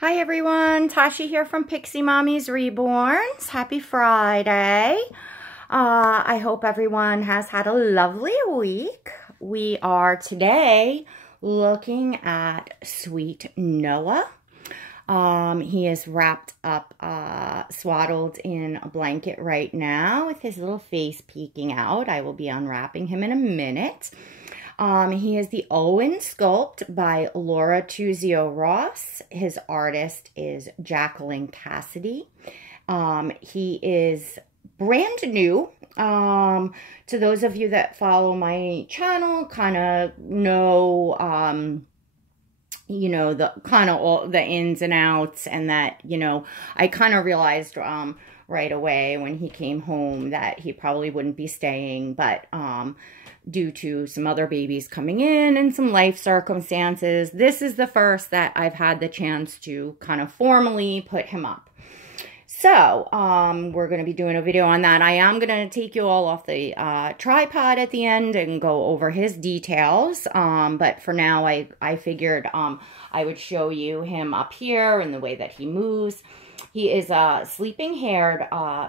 Hi everyone, Tasha here from Pixie Mommy's Reborns. Happy Friday. I hope everyone has had a lovely week. We are today looking at sweet Noah. He is wrapped up, swaddled in a blanket right now with his little face peeking out. I will be unwrapping him in a minute. He is the Owen sculpt by Laura Tozio Ross. His artist is Jacayln Cassidy. He is brand new. To those of you that follow my channel, kind of know, you know, the kind of all the ins and outs, and that, you know, I kind of realized right away when he came home that he probably wouldn't be staying, but due to some other babies coming in and some life circumstances, this is the first that I've had the chance to kind of formally put him up. So, we're going to be doing a video on that. I am going to take you all off the tripod at the end and go over his details. But for now, I figured I would show you him up here and the way that he moves. He is a sleeping-haired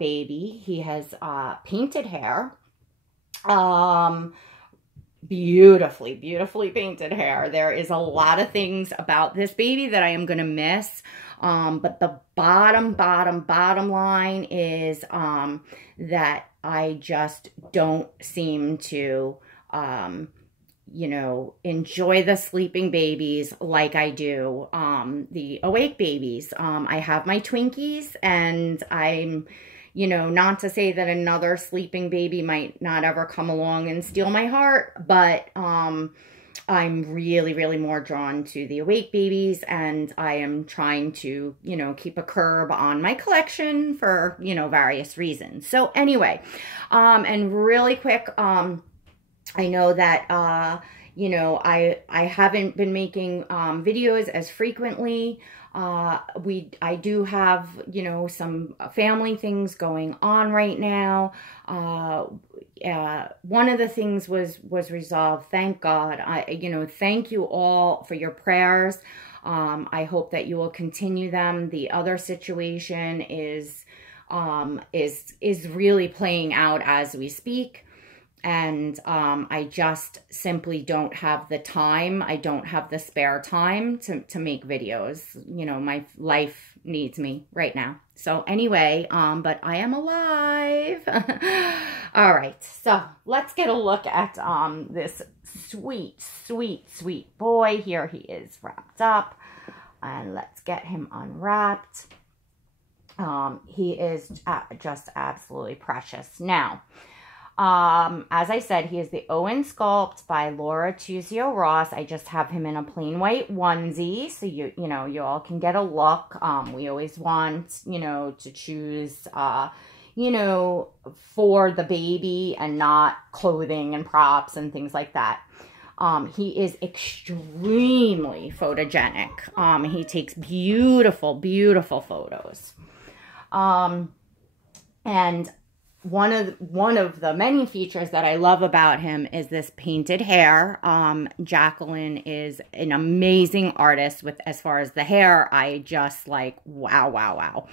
baby. He has painted hair. Beautifully painted hair. There is a lot of things about this baby that I am going to miss. But the bottom line is, that I just don't seem to, you know, enjoy the sleeping babies like I do, the awake babies. I have my Twinkies, and I'm, you know, not to say that another sleeping baby might not ever come along and steal my heart, but I'm really more drawn to the awake babies, and I am trying to, you know, keep a curb on my collection for, you know, various reasons. So anyway, and really quick, I know that, you know, I haven't been making videos as frequently. I do have, you know, some family things going on right now. One of the things was resolved. Thank God. You know, thank you all for your prayers. I hope that you will continue them. The other situation is really playing out as we speak. And I just simply don't have the time. I don't have the spare time to make videos. You know, my life needs me right now. So anyway, but I am alive. All right, so let's get a look at this sweet boy. Here he is wrapped up. And let's get him unwrapped. He is just absolutely precious. Now, as I said, he is the Owen sculpt by Laura Tozio Ross. I just have him in a plain white onesie, so you know, you all can get a look. We always want, you know, to choose, you know, for the baby and not clothing and props and things like that. He is extremely photogenic. He takes beautiful photos. And one of the many features that I love about him is this painted hair. Jacalyn is an amazing artist with, as far as the hair. I just like, wow.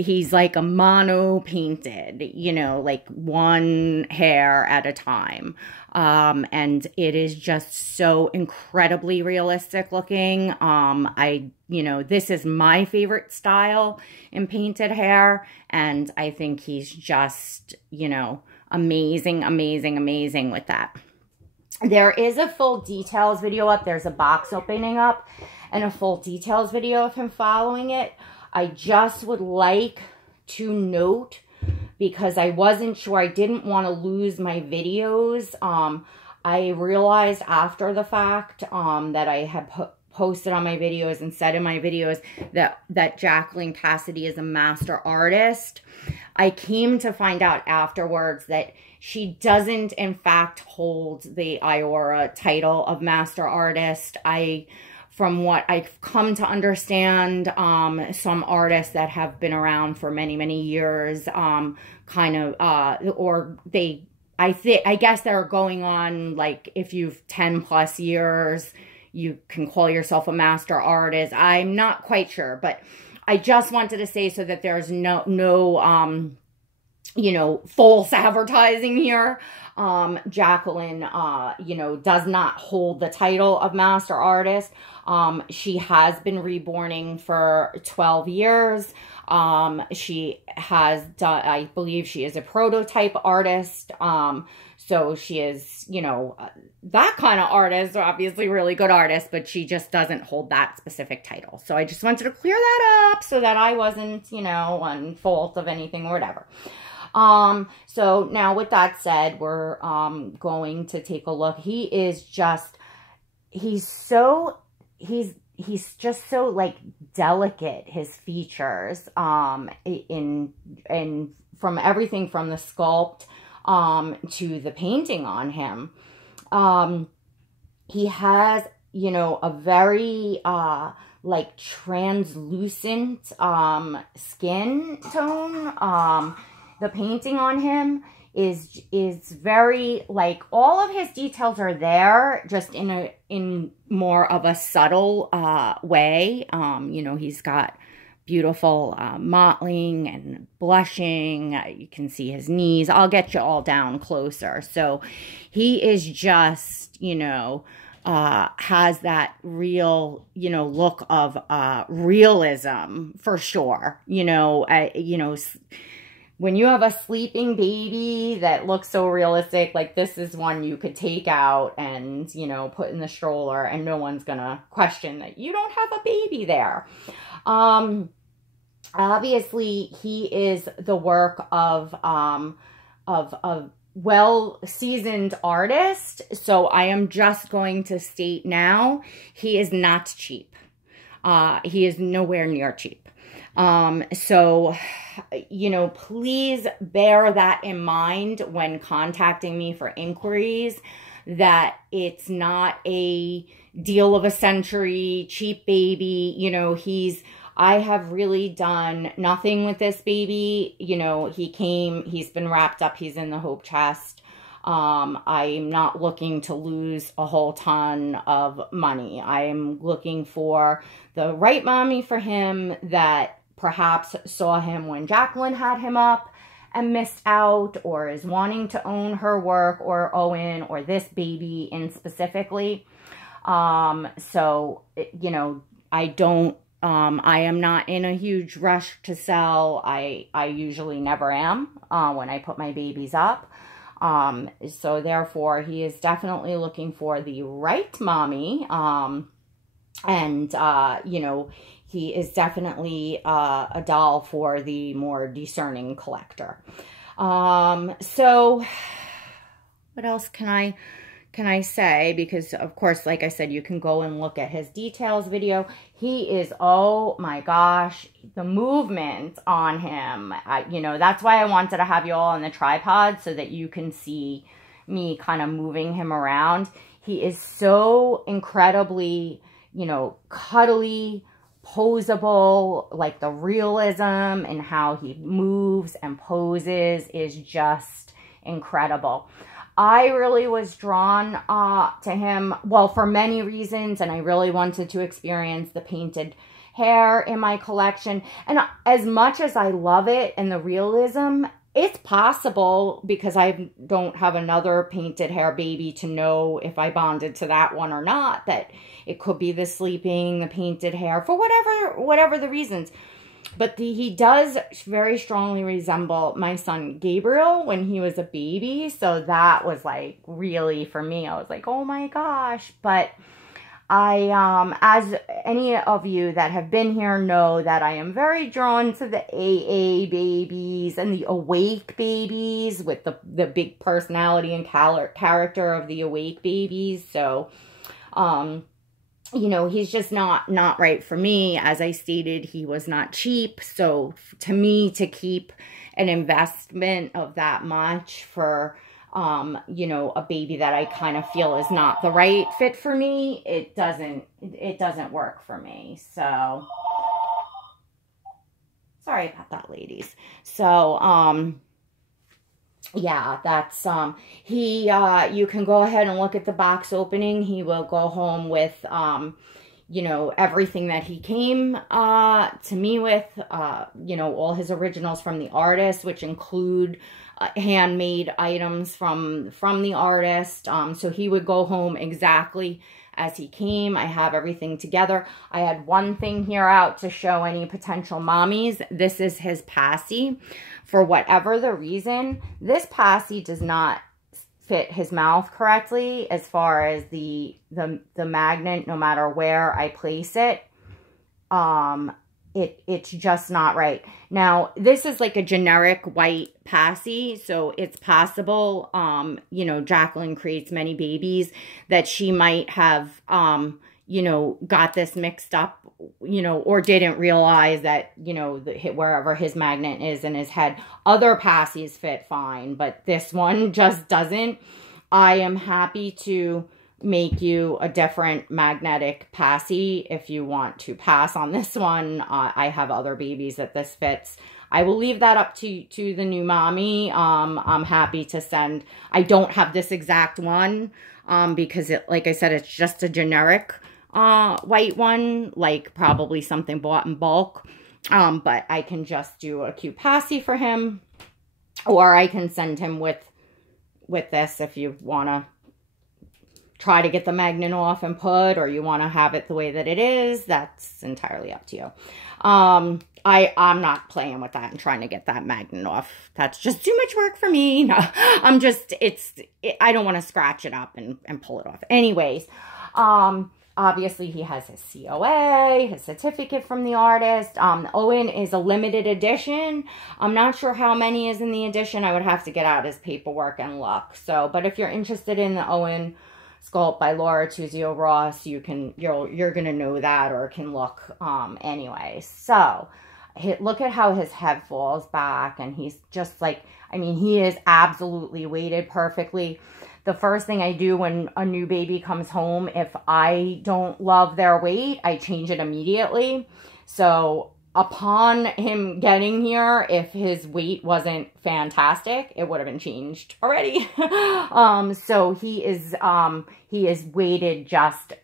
He's like a mono painted, you know, like one hair at a time. And it is just so incredibly realistic looking. You know, this is my favorite style in painted hair. And I think he's just, you know, amazing with that. There is a full details video up. There's a box opening up and a full details video of him following it. I just would like to note, because I wasn't sure, I didn't want to lose my videos. I realized after the fact that I had posted on my videos and said in my videos that Jacayln Cassidy is a master artist. I came to find out afterwards that she doesn't in fact hold the IORA title of master artist. From what I've come to understand, some artists that have been around for many years, kind of, or I guess they're going on, like, if you've 10+ years, you can call yourself a master artist. I'm not quite sure, but I just wanted to say so that there's no you know, false advertising here. Jacalyn, you know, does not hold the title of master artist. She has been reborning for 12 years. She has done, I believe she is a prototype artist. So she is, you know, that kind of artist, obviously really good artist, but she just doesn't hold that specific title. So I just wanted to clear that up so that I wasn't, you know, on fault of anything or whatever. So now with that said, we're, going to take a look. He's just so like delicate, his features, in from everything from the sculpt, to the painting on him. He has, you know, a very, like translucent, skin tone. The painting on him is very, like, all of his details are there, just in more of a subtle way. You know, he's got beautiful mottling and blushing. You can see his knees. I'll get you all down closer. So he is just, you know, has that real, you know, look of realism for sure. You know, when you have a sleeping baby that looks so realistic, like this is one you could take out and, you know, put in the stroller and no one's gonna question that you don't have a baby there. Obviously, he is the work of a well-seasoned artist. So I am just going to state now, he is not cheap. He is nowhere near cheap. So, you know, please bear that in mind when contacting me for inquiries, that it's not a deal of a century, cheap baby. You know, I have really done nothing with this baby. You know, he's been wrapped up, he's in the hope chest. I'm not looking to lose a whole ton of money. I'm looking for the right mommy for him that perhaps saw him when Jacalyn had him up and missed out, or is wanting to own her work, or Owen, or this baby in specifically. So, you know, I am not in a huge rush to sell. I usually never am when I put my babies up. So therefore, he is definitely looking for the right mommy. And, you know, he is definitely a doll for the more discerning collector. So what else can I say? Because of course, like I said, you can go and look at his details video. He is, oh my gosh, the movement on him. You know, that's why I wanted to have you all on the tripod so that you can see me kind of moving him around. He is so incredibly, you know, cuddly, posable. Like the realism and how he moves and poses is just incredible. I really was drawn to him, well, for many reasons, and I really wanted to experience the painted hair in my collection. And as much as I love it and the realism, it's possible, because I don't have another painted hair baby to know if I bonded to that one or not, that it could be the sleeping, the painted hair, for whatever the reasons. But he does very strongly resemble my son Gabriel when he was a baby. So that was like really, for me, I was like, oh my gosh. But as any of you that have been here know, that I am very drawn to the AA babies and the awake babies, with the big personality and character of the awake babies. So, you know, he's just not right for me. As I stated, he was not cheap. So to me, to keep an investment of that much for, you know, a baby that I kind of feel is not the right fit for me, it doesn't work for me. So sorry about that, ladies. So, yeah, that's, you can go ahead and look at the box opening. He will go home with, you know, everything that he came, to me with, you know, all his originals from the artist, which include, handmade items from the artist. So he would go home exactly as he came. I have everything together. I had one thing here out to show any potential mommies. This is his passy. For whatever the reason, this passy does not fit his mouth correctly as far as the magnet, no matter where I place it. It's just not right. Now, this is like a generic white passy, so it's possible, you know, Jacalyn creates many babies, that she might have, you know, got this mixed up, you know, or didn't realize that, you know, wherever his magnet is in his head, other passies fit fine, but this one just doesn't. I am happy to make you a different magnetic passy if you want to pass on this one. I have other babies that this fits. I will leave that up to the new mommy. I'm happy to send. I don't have this exact one because like I said, it's just a generic white one, like probably something bought in bulk. But I can just do a cute passy for him, or I can send him with this if you want to try to get the magnet off and put, or you want to have it the way that it is. That's entirely up to you. I'm not playing with that and trying to get that magnet off. That's just too much work for me. No, I'm just, I don't want to scratch it up and pull it off. Anyways, obviously he has his COA, his certificate from the artist. Owen is a limited edition. I'm not sure how many is in the edition. I would have to get out his paperwork and look. So, but if you're interested in the Owen sculpt by Laura Tozio Ross, you're gonna know that, or can look anyway. So look at how his head falls back, and he's just like, I mean, he is absolutely weighted perfectly. The first thing I do when a new baby comes home, if I don't love their weight, I change it immediately. So upon him getting here, if his weight wasn't fantastic, it would have been changed already. So he is weighted just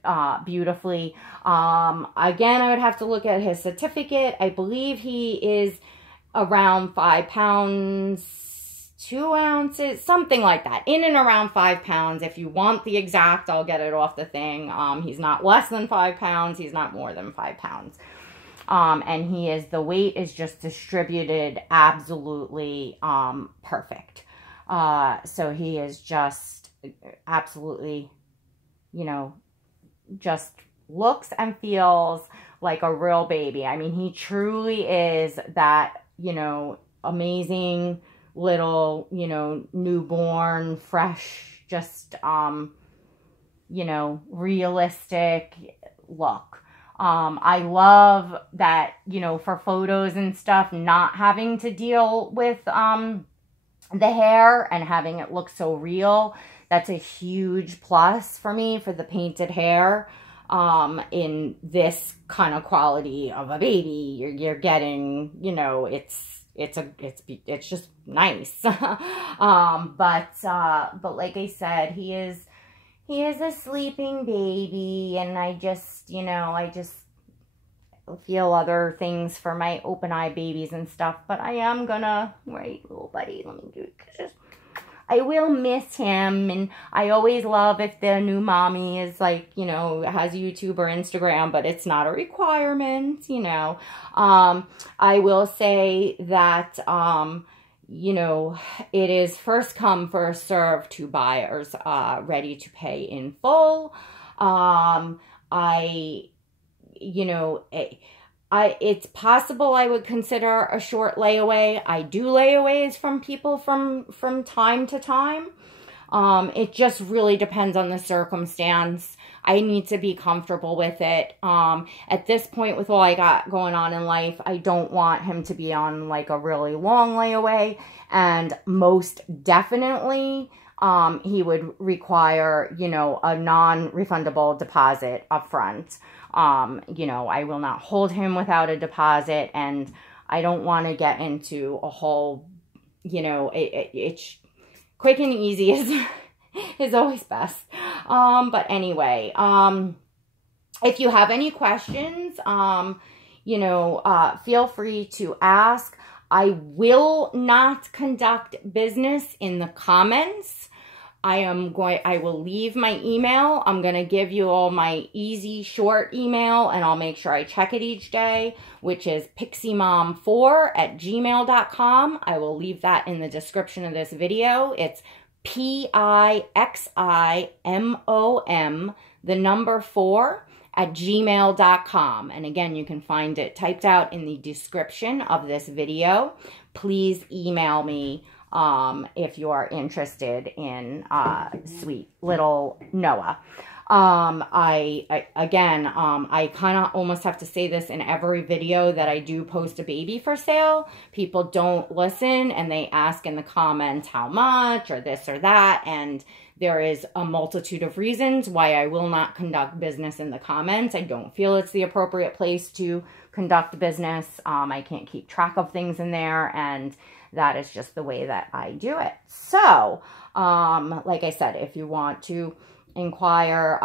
beautifully. Again, I would have to look at his certificate. I believe he is around 5 pounds, 2 ounces, something like that. In and around 5 pounds. If you want the exact, I'll get it off the thing. He's not less than 5 pounds. He's not more than 5 pounds. And the weight is just distributed absolutely, perfect. So he is just absolutely, you know, just looks and feels like a real baby. I mean, he truly is that, you know, amazing little, you know, newborn, fresh, just, you know, realistic look. I love that, you know, for photos and stuff, not having to deal with, the hair and having it look so real. That's a huge plus for me for the painted hair, in this kind of quality of a baby. You're getting, you know, it's just nice. But like I said, he is a sleeping baby, and I just, you know, I just feel other things for my open eye babies and stuff, but I am gonna, right, little buddy, let me do it, because I will miss him, and I always love if the new mommy is like, you know, has YouTube or Instagram, but it's not a requirement, you know. I will say that, you know, it is first come, first serve to buyers ready to pay in full. You know, it's possible I would consider a short layaway. I do layaways from people from time to time. It just really depends on the circumstance. I need to be comfortable with it. At this point, with all I got going on in life, I don't want him to be on like a really long layaway. And most definitely, he would require, you know, a non-refundable deposit up front. You know, I will not hold him without a deposit, and I don't want to get into a whole, you know, quick and easy is always best. But anyway, if you have any questions, you know, feel free to ask. I will not conduct business in the comments. I will leave my email. I'm going to give you all my easy, short email, and I'll make sure I check it each day, which is pixiemom4@gmail.com. I will leave that in the description of this video. It's PIXIMOM, the number 4@gmail.com. And again, you can find it typed out in the description of this video. Please email me if you are interested in sweet little Noah. I kind of almost have to say this in every video that I do post a baby for sale. People don't listen and they ask in the comments how much or this or that, and there is a multitude of reasons why I will not conduct business in the comments. I don't feel it's the appropriate place to conduct business. I can't keep track of things in there, and that is just the way that I do it. So, like I said, if you want to inquire,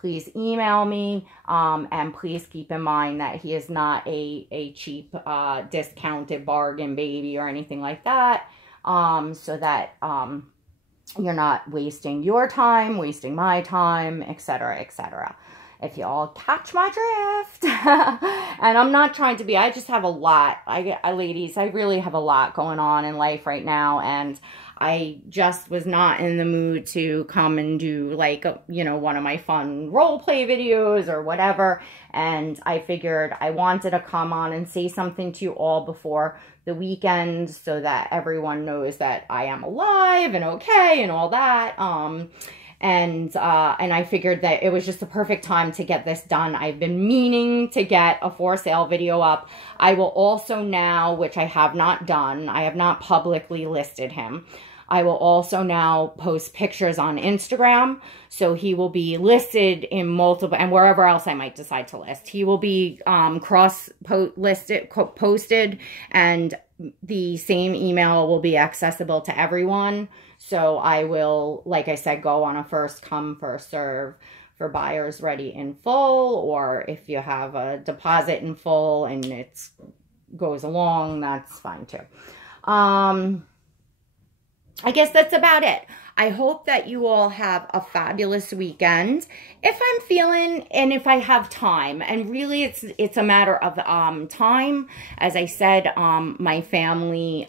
please email me, and please keep in mind that he is not a cheap, discounted bargain baby or anything like that, so that you're not wasting your time, wasting my time, etc., etc. If you all catch my drift. And I'm not trying to be, I just have a lot. Ladies, I really have a lot going on in life right now, and I just was not in the mood to come and do, like, you know, one of my fun role play videos or whatever. And I figured I wanted to come on and say something to you all before the weekend so that everyone knows that I am alive and okay and all that. And I figured that it was just the perfect time to get this done. I've been meaning to get a for sale video up. I will also now, which I have not done, I have not publicly listed him. I will also now post pictures on Instagram. So he will be listed in multiple, and wherever else I might decide to list. He will be posted, and the same email will be accessible to everyone. So I will, like I said, go on a first come, first serve for buyers ready in full, or if you have a deposit in full and it goes along, that's fine too. I guess that's about it. I hope that you all have a fabulous weekend. If I'm feeling, and if I have time, and really it's a matter of time. As I said, my family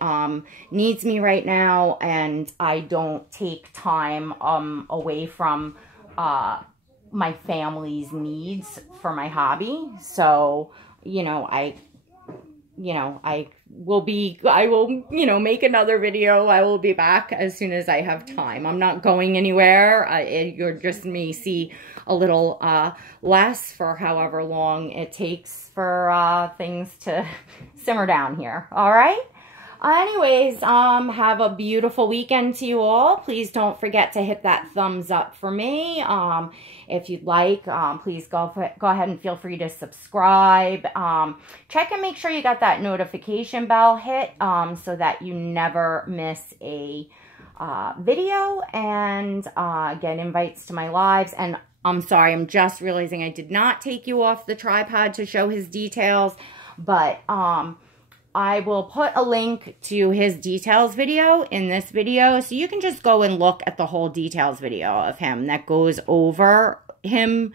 needs me right now, and I don't take time away from my family's needs for my hobby. So, I will, make another video. I will be back as soon as I have time. I'm not going anywhere. You're just may see a little less for however long it takes for things to simmer down here. All right? Anyways, have a beautiful weekend to you all. Please don't forget to hit that thumbs up for me. If you'd like, please go ahead and feel free to subscribe. Check and make sure you got that notification bell hit so that you never miss a video, and get invites to my lives. And I'm sorry, I'm just realizing I did not take you off the tripod to show his details, but I will put a link to his details video in this video, so you can just go and look at the whole details video of him that goes over him,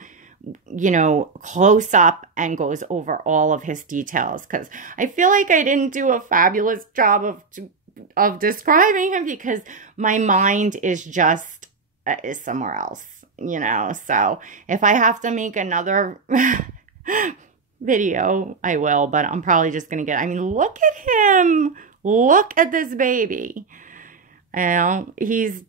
close up, and goes over all of his details, because I feel like I didn't do a fabulous job of describing him, because my mind is just is somewhere else, so if I have to make another video, I will, but I'm probably just gonna look at him. Look at this baby. He is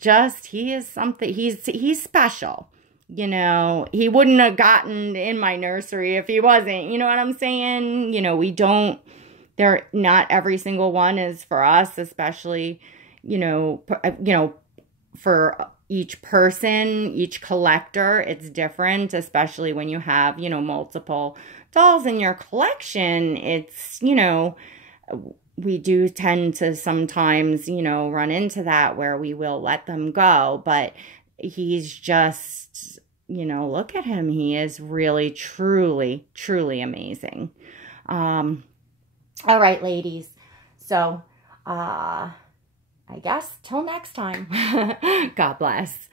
something. He's special. He wouldn't have gotten in my nursery if he wasn't. You know what I'm saying? Not every single one is for us, especially, for each person, each collector, it's different, especially when you have, multiple dolls in your collection. It's, we do tend to sometimes, you know, run into that where we will let them go, but he's just, you know, look at him. He is really, truly, truly amazing. All right, ladies. So, I guess till next time. God bless.